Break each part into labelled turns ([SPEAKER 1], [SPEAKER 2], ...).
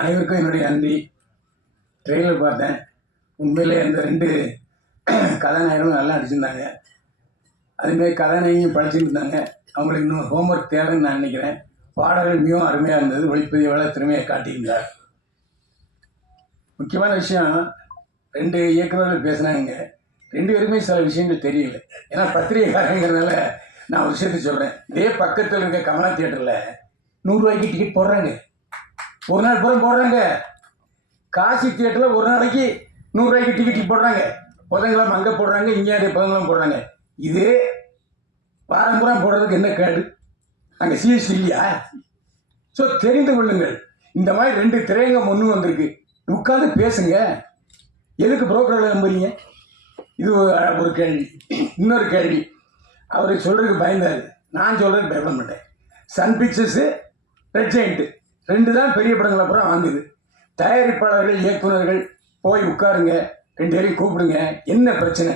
[SPEAKER 1] அனைவருக்கும் என்னுடைய நன்றி ட்ரெயிலர் பார்த்தேன். உண்மையிலே அந்த ரெண்டு கதாநாயகரும் நல்லா நடிச்சிருந்தாங்க. அதுமாரி கதாநாயகியும் படிச்சுட்டு இருந்தாங்க. அவங்களுக்கு இன்னும் ஹோம்ஒர்க் தேவைன்னு நான் நினைக்கிறேன். பாடல்கள் மிகவும் அருமையாக இருந்தது. ஒளிப்பதிவாளர் திறமையை காட்டியிருந்தார். முக்கியமான விஷயம் ரெண்டு இயக்குநர்கள் பேசுனாங்க. ரெண்டு பேருமே சில விஷயங்கள் தெரியல. ஏன்னா பத்திரிகைக்காரங்கிறதுனால நான் ஒரு விஷயத்த சொல்கிறேன் இதே பக்கத்தில் இருக்க கமலா தியேட்டரில் நூறுரூவாய்க்கு டிக்கெட் போடுறாங்க. ஒரு நாள் புறம் போடுறாங்க. காசி தியேட்டரில் ஒரு நாளைக்கு நூறுரூவாய்க்கு டிக்கெட் போடுறாங்க. புதன்கிழமை அங்கே போடுறாங்க இங்கே அதே போடுறாங்க. இது வாரம் போடுறதுக்கு என்ன கேடு? அங்கே சீஸ் இல்லையா? ஸோ தெரிந்து கொள்ளுங்கள். இந்த மாதிரி ரெண்டு திரையங்கம் ஒன்று வந்திருக்கு. உட்காந்து பேசுங்க. எதுக்கு புரோக்கர்கள் நம்புறீங்க இது ஒரு- ஒரு கேள்வி. இன்னொரு கேள்வி. அவர் சொல்கிறதுக்கு பயந்தார் நான் சொல்கிறதுக்கு பயப்பட மாட்டேன். சன் பிக்சர்ஸு ரெட் ஜெயிண்ட்டு ரெண்டு தான் பெரிய படங்கள் அப்புறம் வாங்குது தயாரிப்பாளர்கள் இயக்குனர்கள் போய் உட்காருங்க ரெண்டு பேரையும் கூப்பிடுங்க. என்ன பிரச்சனை?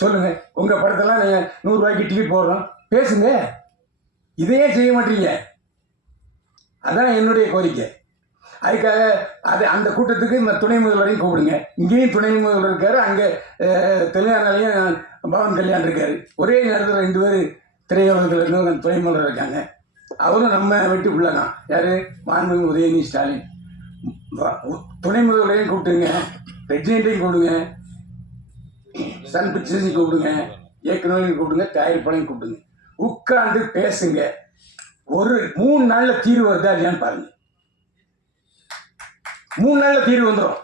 [SPEAKER 1] சொல்லுங்க. உங்கள் படத்தெல்லாம் நீங்கள் நூறுரூவாய்க்கு டிக்கெட் போடுறோம். பேசுங்க. இதையே செய்ய மாட்டீங்க. அதான் என்னுடைய கோரிக்கை. அதுக்காக அது அந்த கூட்டத்துக்கு இந்த துணை முதல்வரையும் கூப்பிடுங்க. இங்கேயும் துணை முதல்வர் இருக்காரு அங்கே தெலுங்கானாலையும் பவன் கல்யாண் இருக்காரு. ஒரே நேரத்தில் ரெண்டு பேர் திரையுலகத்தில் இருந்து துணை முதல்வர் இருக்காங்க. அவரும் நம்ம வீட்டுக்குள்ளே தான் யார்? மாண்புமிகு உதயநிதி ஸ்டாலின். துணை முதல்வரையும் கூப்பிட்டுங்க ரெஜினண்ட்டையும் கூப்பிடுங்க. சன் பிக்சர்ஸையும் கூப்பிடுங்க. இயக்குநரையும் கூப்பிடுங்க. தயாரிப்பாளையும் கூப்பிடுங்க. உட்கார்ந்து பேசுங்க. ஒரு மூணு நாளில் தீர்வு வருதா இல்லையான்னு பாருங்க. மூணு நாளில் தீர்வு வந்துடும்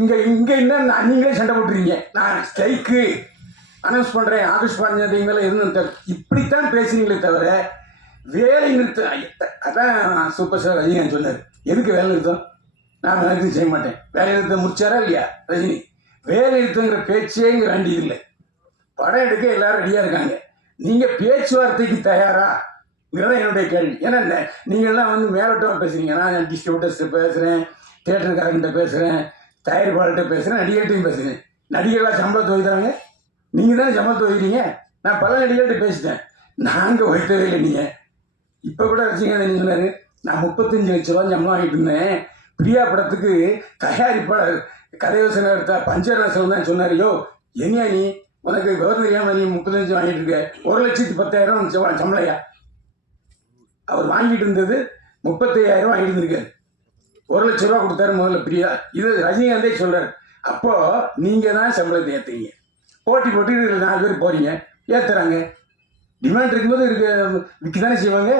[SPEAKER 1] இங்கே இங்கே என்ன நீங்களே சண்டை போட்டுறீங்க. நான் ஸ்ட்ரைக்கு அனௌன்ஸ் பண்ணுறேன் ஆகஸ்ட் பதினஞ்சு இருந்து இப்படித்தான் பேசுறீங்களே தவிர வேலை நிறுத்தம் அதான் சூப்பர் ஸ்டார் ரஜினிகாந்த் சொன்னார். எதுக்கு வேலை நிறுத்தம் நான் வேலை நிறுத்தம் செய்ய மாட்டேன். வேலை நிறுத்தம் முடிச்சாரா இல்லையா ரஜினி? வேலை நிறுத்தங்கிற பேச்சே இங்கே வேண்டியது இல்லை. படம் எடுக்க எல்லாரும் ரெடியாக இருக்காங்க. நீங்கள் பேச்சுவார்த்தைக்கு தயாராங்கிறத என்னுடைய கேள்வி. ஏன்னா நீங்கள்லாம் வந்து மேலோட்டமாக பேசுறீங்க. நான் டிஸ்ட்ரிபியூட்டர்ஸ் பேசுகிறேன் தேட்டருக்காரங்கிட்ட பேசுகிறேன் தயாரிப்பாளர்கிட்ட பேசுகிறேன் நடிகர்கிட்டையும் பேசுகிறேன் நடிகர்களாக சம்பளத்தை வைக்கிறாங்க நீங்கள் தானே சம்பளத்தை வைக்கிறீங்க நான் பல நடிகர்கிட்ட பேசிட்டேன். நாங்கள் வைத்ததே இல்லை நீங்கள் இப்போ கூட ரசிகன் சொன்னார். நான் முப்பத்தஞ்சு லட்ச ரூபா சம்பளம் வாங்கிட்டு இருந்தேன். பிரியா படத்துக்கு தயாரிப்பாளர் கதையோசனை எடுத்த பஞ்சரசன் தான் சொன்னார். யோ என்னையா நீ? உனக்கு விவரம் தெரியாமல் நீ முப்பத்தஞ்சு வாங்கிட்டு இருக்க. ஒரு லட்சத்தி பத்தாயிரம் சம்பளையா? அவர் வாங்கிட்டு இருந்தது முப்பத்தையாயிரம் வாங்கிட்டு இருந்திருக்காரு. ஒரு லட்ச ரூபா கொடுத்தாரு முதல்ல பிரியா. இது ரஜினிகாந்தே சொல்றாரு. அப்போ நீங்க தான் சம்பளத்தை ஏற்றுறீங்க போட்டி போட்டு நாலு பேர் போறீங்க. ஏத்துறாங்க. டிமாண்ட் இருக்கும்போது இருக்கு விற்க தானே செய்வாங்க?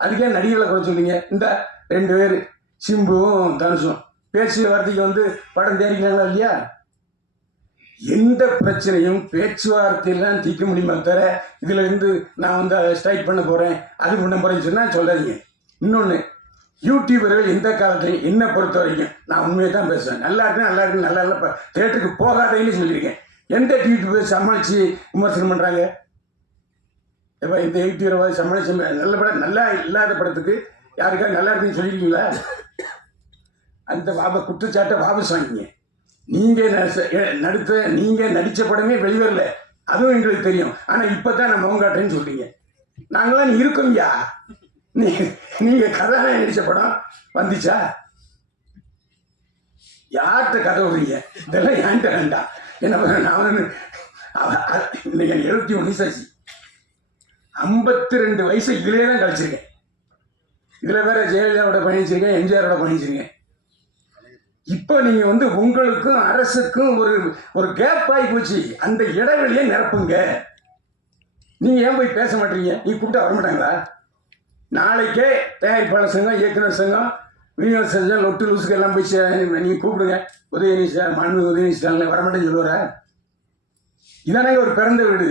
[SPEAKER 1] அதுக்கே நடிகர்களை குறை சொன்னீங்க இந்த ரெண்டு பேர் சிம்புவும் தனுஷும். பேச்சு வார்த்தைக்கு வந்து படம் தேடிக்கிறாங்களா இல்லையா? எந்த பிரச்சனையும் பேச்சுவார்த்தையெல்லாம் தீர்க்க முடியுமா தவிர இதில் இருந்து நான் வந்து ஸ்ட்ரைக் பண்ண போகிறேன் அது பண்ண போகிறேன்னு சொன்னால் சொல்லாதீங்க. இன்னொன்று யூடியூபர்கள் எந்த காலத்துலையும் என்னை பொறுத்த வரைக்கும் நான் உண்மையை தான் பேசுவேன். நல்லா இருக்கு நல்லா இருக்கு நல்லா இல்லை தேட்டருக்கு போகாதேன்னு சொல்லியிருக்கேன். எந்த யூடியூபர் சமாளித்து விமர்சனம் பண்ணுறாங்க எப்போ இந்த யூடியூபரை சமாளிச்சு நல்ல படம் நல்லா இல்லாத படத்துக்கு யாருக்காவது நல்லா இருக்குன்னு சொல்லியிருக்கீங்களா அந்த பாப குற்றச்சாட்டை வாபஸ் வாங்கிங்க. நீங்கள் நடித்த நீங்கள் நடித்த படமே வெளிவரல. அதுவும் எங்களுக்கு தெரியும். ஆனால் இப்போ தான் நான் மௌங்காட்டேன்னு சொல்கிறீங்க நாங்களாம் இருக்கோம்யா நீ நீங்கள் கதாநாயகன் நடித்த படம் வந்துச்சா? யார்கிட்ட கதை விடுறீங்க? இதெல்லாம் ஏன்ட்ட வேண்டாம். என்ன பண்ண நான் இன்னைக்கு எழுபத்தி ஒன்று சாச்சு ஐம்பத்தி ரெண்டு வயசு இதிலே தான் கழிச்சிருக்கேன். இதில் வேற ஜெயலலிதாவோட பயணிச்சிருக்கேன் எம்ஜிஆரோட பயணிச்சிருக்கேன் இப்போ நீங்கள் வந்து உங்களுக்கும் அரசுக்கும் ஒரு ஒரு கேப் ஆகி போச்சு. அந்த இடைவெளியை நிரப்புங்க. நீங்கள் ஏன் போய் பேச மாட்டீங்க? நீ கூப்பிட்டா வர மாட்டாங்களா? நாளைக்கே தயாரிப்பாளர் சங்கம் இயக்குனர் சங்கம் விநியோக சங்கம் லொட்டு லூசுக்கு எல்லாம் போய் நீங்கள் கூப்பிடுங்க. உதயநிதி சார் மனு உதயநிதி ஸ்டாலின் வரமாட்டேன்னு சொல்லுவார? இதானே ஒரு பிறந்த வீடு.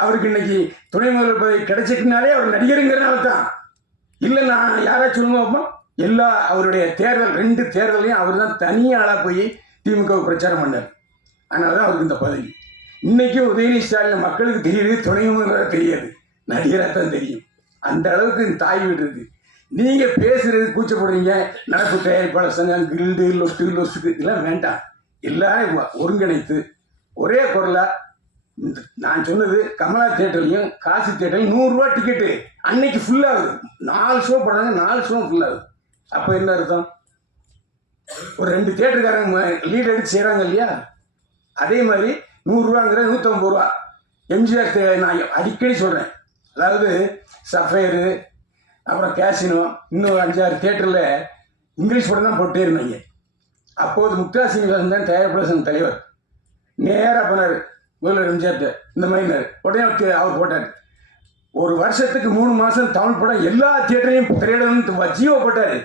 [SPEAKER 1] அவருக்கு இன்னைக்கு துணை முதல்வர் பதவி கிடைச்சிட்டுனாலே அவர் நடிகருங்கிறனால தான். இல்லை நான் யாராச்சும் சொல்லுங்க அப்போ எல்லா அவருடைய தேர்தல் ரெண்டு தேர்தலையும் அவர் தான் தனியாளாக போய் திமுக பிரச்சாரம் பண்ணார். அதனால தான் அவருக்கு இந்த பதவி. இன்னைக்கும் உதயநிதி ஸ்டாலின் மக்களுக்கு தெரியுது துணை முதல்வராக தெரியாது. நடிகராக தான் தெரியும். அந்த அளவுக்கு இந்த தாய் விடுறது நீங்கள் பேசுறது கூச்சப்படுறீங்க நடப்பு தயாரிப்பாளர் சங்கம் கில்டு லொட்டு லொஸ்ட்டு இதெல்லாம் வேண்டாம். எல்லாரும் ஒருங்கிணைத்து ஒரே குரலாக நான் சொன்னது கமலா தேட்டர்லையும் காசி தேட்டர்லையும் நூறுரூவா டிக்கெட்டு அன்னைக்கு ஃபுல்லாகுது நாலு ஷோ போடுறாங்க நாலு ஷோ ஃபுல்லாகுது அப்போ என்ன அர்த்தம்? ஒரு ரெண்டு தேட்டருக்காரங்க லீட் எடுத்து செய்கிறாங்க இல்லையா? அதே மாதிரி நூறுரூவாங்கிற நூற்றம்பது ரூபா. எம்ஜிஆர் நான் அடிக்கடி சொல்கிறேன் அதாவது சஃபையரு அப்புறம் கேசினோ இன்னும் அஞ்சாறு தேட்டரில் இங்கிலீஷ் படம் தான் போட்டே இருந்தாங்க. அப்போது முக்தா சீனிவாசன் தான் தயாரிப்பு தலைவர். நேராக போனார். வேலூர் எம்ஜிஆர்ட்டு இந்த மைனர். உடனே அவர் போட்டார். ஒரு வருஷத்துக்கு மூணு மாதம் தமிழ் படம் எல்லா தியேட்டரையும் திரையிடணும்னு ஜியோ போட்டார்.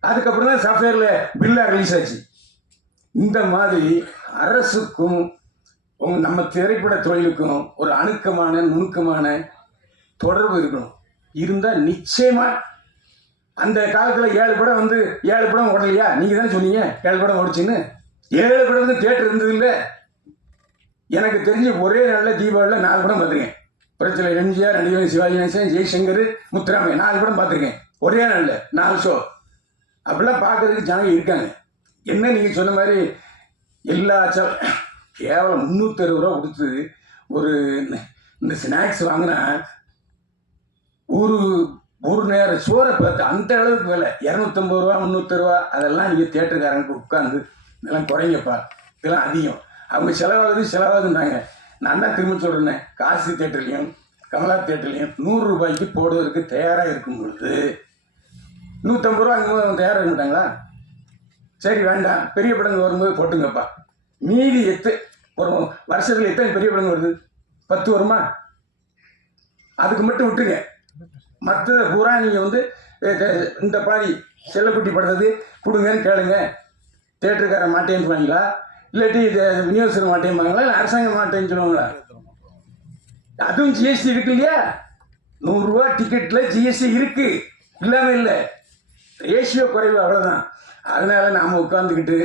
[SPEAKER 1] அதுக்கப்புறம் தான் சாஃப்ட்வேரில் பில்லாக ரிலீஸ் ஆச்சு. இந்த மாதிரி அரசுக்கும் நம்ம திரைப்பட தொழிலுக்கும் ஒரு அணுக்கமான நுணுக்கமான தொடர்பு இருக்கணும். இருந்தால் நிச்சயமாக அந்த காலத்தில் ஏழு படம் வந்து ஏழு படம் ஓடலையா? நீங்கள் தானே சொன்னீங்க. ஏழு படம் ஓடிச்சுன்னு. ஏழு படம் வந்து தேட்டர் இருந்தது இல்லை. எனக்கு தெரிஞ்சு ஒரே நாளில் தீபாவளியில் நாலு படம் பார்த்துருக்கேன். பிரச்சனை எம்ஜிஆர் நடிகர் சிவாஜி கணேசன் ஜெய்சங்கர் முத்துராமையா நாலு படம் பார்த்துருக்கேன். ஒரே நாளில் நாலு ஷோ அப்படிலாம் பார்க்கறதுக்கு ஜனங்க இருக்காங்க. என்ன நீங்கள் சொன்ன மாதிரி எல்லா ச கேவலம் முந்நூற்றறுபது ரூபா கொடுத்து ஒரு இந்த ஸ்நாக்ஸ் வாங்கினா ஒரு ஒரு நேரம் சோறை பார்த்து அந்த அளவுக்கு விலை. இரநூத்தம்பது ரூபா முந்நூற்றறுபா அதெல்லாம் நீங்கள் தேட்டருக்காரங்களுக்கு உட்காந்து இதெல்லாம் குறைங்கப்பா. இதெல்லாம் அதிகம். அவங்க செலவாகுது செலவாகுதுன்றாங்க. நான் தான் திரும்ப சொல்கிறேன் காசி தேட்டர்லையும் கமலா தேட்டர்லையும் நூறு ரூபாய்க்கு போடுவதற்கு தயாராக இருக்கும் பொழுது நூற்றம்பது ரூபா அங்கே தயாராக இருந்துட்டாங்களா மாட்டாங்களா சரி வேண்டாம். பெரிய படங்கள் வரும்போது போட்டுங்கப்பா. மீதி எத்து ஒரு வருஷத்தில் எத்தனை பெரிய படங்கள் வருது? பத்து வருமா? அதுக்கு மட்டும் விட்டுருங்க. மற்ற பூரா நீங்கள் வந்து இந்த பாதி செல்லக்குட்டி படுத்தது கொடுங்கன்னு கேளுங்க. தேட்டருக்காரன் மாட்டேன்னு சொன்னீங்களா? இல்லாட்டி இது விநியோகிச்சிட மாட்டேம்பாங்களா? இல்லை அரசாங்கம் மாட்டேன்னு சொல்லுவாங்களா? அதுவும் ஜிஎஸ்டி இருக்கு இல்லையா? நூறுரூவா டிக்கெட்டில் ஜிஎஸ்டி இருக்கு. இல்லாமல் இல்லை. ரேஷியோ குறைவு அவ்வளோதான் அதனால நாம் உட்காந்துக்கிட்டு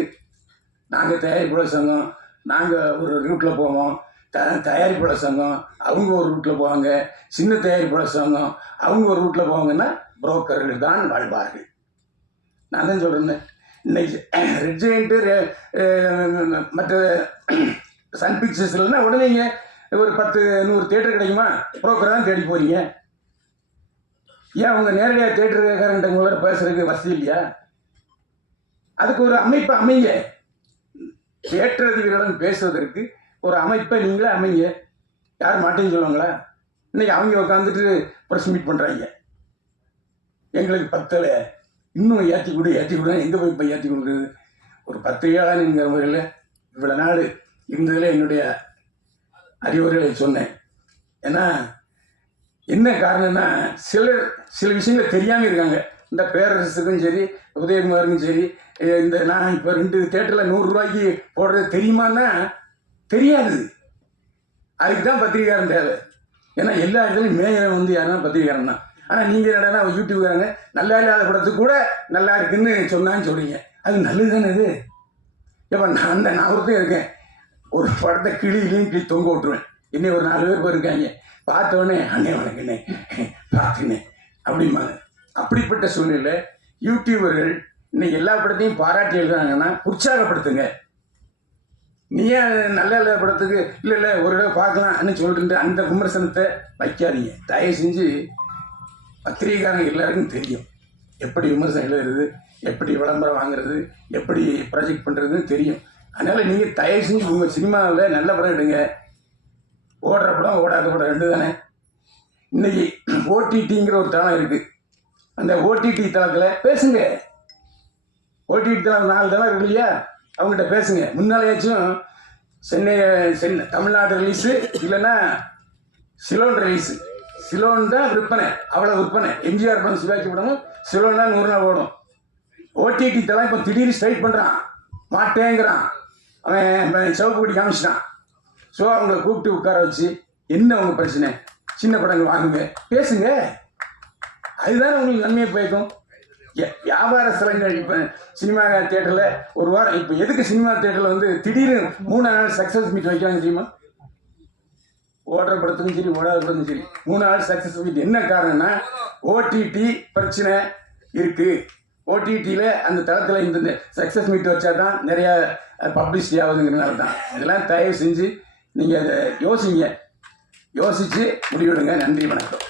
[SPEAKER 1] நாங்கள் தயாரிப்பாளர் சங்கம் நாங்கள் ஒரு ரூட்டில் போவோம். த தயாரிப்பாளர் சங்கம் அவங்க ஒரு ரூட்டில் போவாங்க. சின்ன தயாரிப்பாளர் சங்கம் அவங்க ஒரு ரூட்டில் போவாங்கன்னா புரோக்கர்கள் தான் வாழ்வார்கள். நான் தான் சொல்கிறேன் இன்னைக்கு மற்ற சன் பிக்சர்ஸ் இல்லைன்னா உடனே ஒரு பத்து நூறு தேட்டர் கிடைக்குமா? புரோக்கரை தான் தேடி போறீங்க. ஏன் அவங்க நேரடியாக தேட்டருக்காரங்கிட்ட பேசுறதுக்கு வசதி இல்லையா? அதுக்கு ஒரு அமைப்பை அமைங்க. தேட்டர் அதிபரிடம் பேசுவதற்கு ஒரு அமைப்பை நீங்களே அமைங்க. யார் மாட்டேன்னு சொல்லுவாங்களா? இன்னைக்கு அவங்க உட்காந்துட்டு ப்ரெஸ் மீட் பண்ணுறாங்க எங்களுக்கு பத்தலை. இன்னும் ஏற்றி கொடு ஏற்றி கொடுங்க எங்கே போய் இப்போ ஏற்றி கொடுக்குறது? ஒரு பத்திரிகையாளனுங்கிற முறையில் இவ்வளோ நாள் இருந்ததில் என்னுடைய அறிவுரைகளை சொன்னேன். ஏன்னா என்ன காரணம்னா சிலர் சில விஷயங்கள் தெரியாமல் இருக்காங்க. இந்த பேரரசுக்கும் சரி உதயகுமாருக்கும் சரி இந்த நான் இப்போ ரெண்டு தேட்டரில் நூறுரூவாய்க்கு போடுறது தெரியுமான்னா தெரியாது. அதுக்கு தான் பத்திரிகாரன் தேவை. ஏன்னா எல்லா இடத்துலையும் மேயவன் வந்து யாருன்னா பத்திரிகாரன் தான் ஆனால் நீங்கள் என்னடா யூடியூப்காரங்க நல்லா இல்லாத படத்துக்கு கூட நல்லா இருக்குன்னு சொன்னான்னு சொல்கிறீங்க அது நல்லது தானே இது? இப்போ நான் அந்த நான் இருக்கேன். ஒரு படத்தை கிளியிலையும் கிளி தொங்க விட்டுருவேன். இன்னும் ஒரு நாலு பேர் போயிருக்காங்க பார்த்தோன்னே அண்ணே வணக்கண்ணே பார்த்துண்ணே அப்படிம்பாங்க. அப்படிப்பட்ட சூழ்நிலை யூடியூபர்கள் இன்னைக்கு எல்லா படத்தையும் பாராட்டி எழுதுறாங்கன்னா உற்சாகப்படுத்துங்க. நீ ஏன் நல்ல நல்ல படத்துக்கு? இல்லை இல்லை ஒரு தடவை பார்க்கலாம்னு சொல்லிட்டு அந்த விமர்சனத்தை வைக்காதீங்க. தயவு செஞ்சு பத்திரிகைக்காரங்க எல்லாருக்கும் தெரியும். எப்படி விமர்சனம் எழுதுறது எப்படி விளம்பரம் வாங்குறது எப்படி ப்ராஜெக்ட் பண்ணுறதுன்னு தெரியும். அதனால் நீங்கள் தயவு செஞ்சு உங்கள் சினிமாவில் நல்ல படம் எடுங்க. ஓடுற படம் ஓடாத படம் ரெண்டு தானே? இன்றைக்கி ஓடிடிங்கிற ஒரு தளம் இருக்குது அந்த ஓடிடி தளத்தில் பேசுங்க. ஓடிடி தளம் நாலு தளம் இருக்கு இல்லையா? அவங்ககிட்ட பேசுங்க. முன்னாலேயாச்சும் சென்னை சென்னை தமிழ்நாடு ரிலீஸு இல்லைன்னா சிலோன் ரிலீஸு சிலோன் தான் விற்பனை அவ்வளோ விற்பனை. எம்ஜிஆர் படம் சிவாஜி படமும் சிலோன் தான் நூறு நாள் ஓடும். ஓடிடி தலை இப்போ திடீர்னு ஸ்ட்ரைட் பண்ணுறான் மாட்டேங்கிறான். அவன் அவன் சிவப்பு கொடி காமிச்சிட்டான். ஸோ அவங்கள கூப்பிட்டு உட்கார வச்சு என்ன அவங்க பிரச்சனை? சின்ன படங்கள் வாங்குங்க. பேசுங்க. அதுதானே உங்களுக்கு நன்மையை பயக்கும். வியாபார ஸ்தலங்கள் இப்போ சினிமா தேட்டரில் ஒரு வாரம் இப்போ எதுக்கு சினிமா தேட்டரில் வந்து திடீர்னு மூணு நாள் சக்ஸஸ் மீட் வைக்கிறாங்க தெரியுமா? ஓடுற படத்துக்கும் சரி ஓடாத படத்துக்கும் சரி மூணு நாள் சக்ஸஸ் மீட் என்ன காரணம்னா ஓடிடி பிரச்சனை இருக்கு. ஓடிடியில் அந்த தளத்தில் இந்த சக்ஸஸ் மீட் வச்சா தான் நிறையா பப்ளிசிட்டி ஆகுதுங்கிறனால தான். இதெல்லாம் தயவு செஞ்சு நீங்கள் அதை யோசிங்க. யோசித்து முடிவெடுங்க. நன்றி வணக்கம்.